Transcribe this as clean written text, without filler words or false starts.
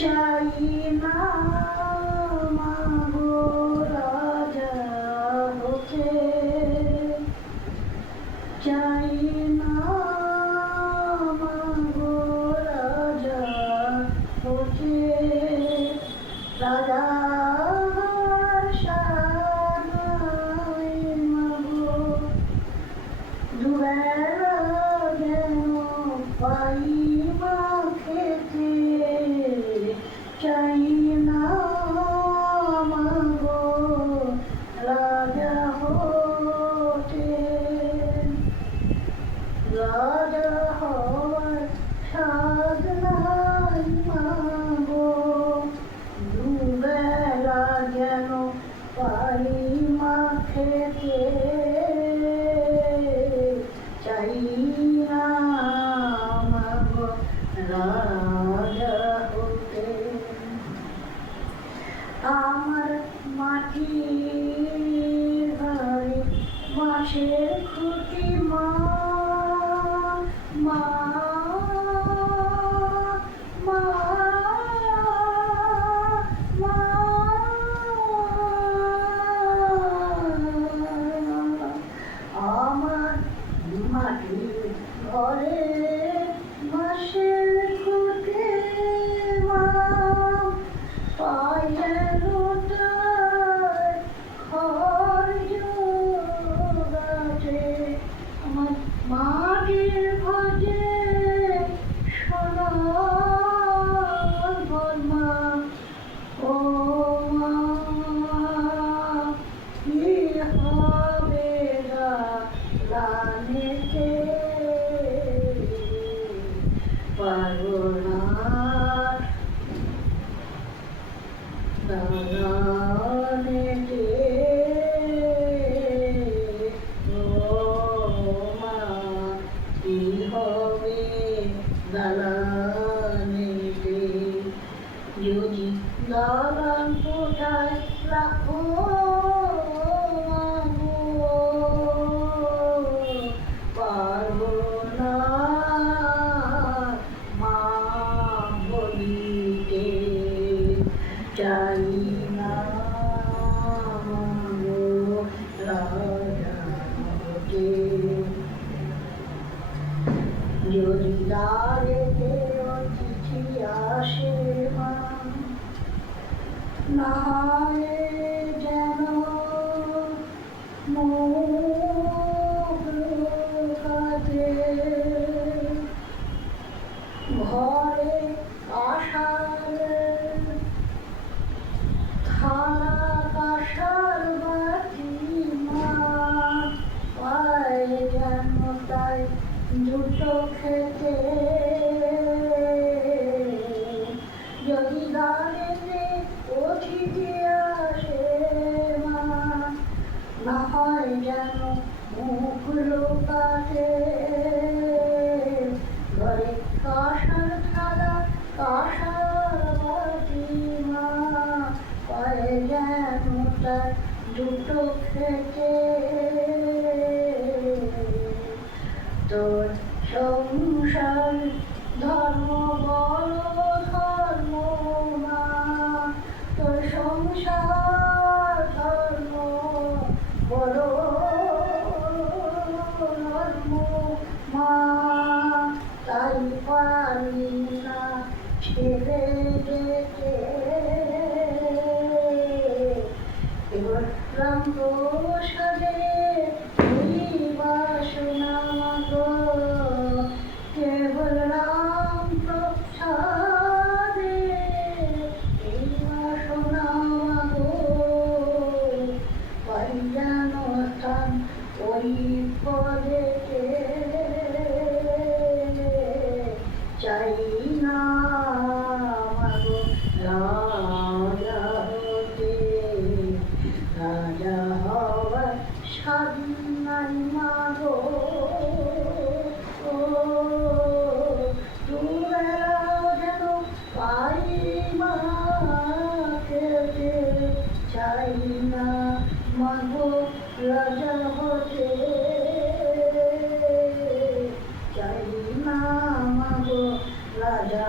চাই না মাগো রাজা হতে, চাই না মাগো রাজা হতে, রাজা সানাই মাগো দুবেলা যেন পাই মা খেতে, চাই না মাগো রাজা হতে, রাজা হওয়ার সাধ নাই মাগো দুবেলা যেন পাই মা খেতে, চাই না মাগো রাজা হতে। আমার মাটির ঘরে বাঁশের খুঁটি মা, মা মা মা, আমার মাটির ঘরে বাঁশের খুঁটি মা, পায়ের ওটায় খড় জোগাতে, আমার মাটির ভাজে সোনার বর্মা, ও মা কি হবে রানীতে, পারবো না দালানেতে, ও মা কি হবে দালানেতে, যদি দালান কোথায় রাখো মাগো, পারবো না মা বলিতে, চাই না মাগো রাজা হতে, যদি দ্বারেতে অতিথি আসে মা, না হয় যেন মুখ লুকাতে, ঘরে আসার থালা কাঁসার বাটি মা, পায় যেন তাই দুটো খেতে, যদি দাঁড়িয়ে অতিথি আসে মা, না হয় যেন মুখ লুকাতে, ঘরে কাঁসার থালা কাঁসার বাটি মা, পায়ে যেন তার দুটো খেতে, তোর সংসার ধর্ম বড় ধর্ম মা, তোর সংসার ধর্ম বড় ধর্ম মা, তাই পারি না ছেড়ে যেতে, এবার রাম প্রসাদে বাসনা গো, কেবল রাম প্রসাদে বাসনা গো, পাই যেন স্থান ওই পদেতে, চাই না মাগো রাজা হতে, রাজা হওয়ার স্বাদ নাই মাগো, দুবেলা যেন পাই মা খেতে, চাই না মাগো রাজা হতে, চাই না মাগো রাজা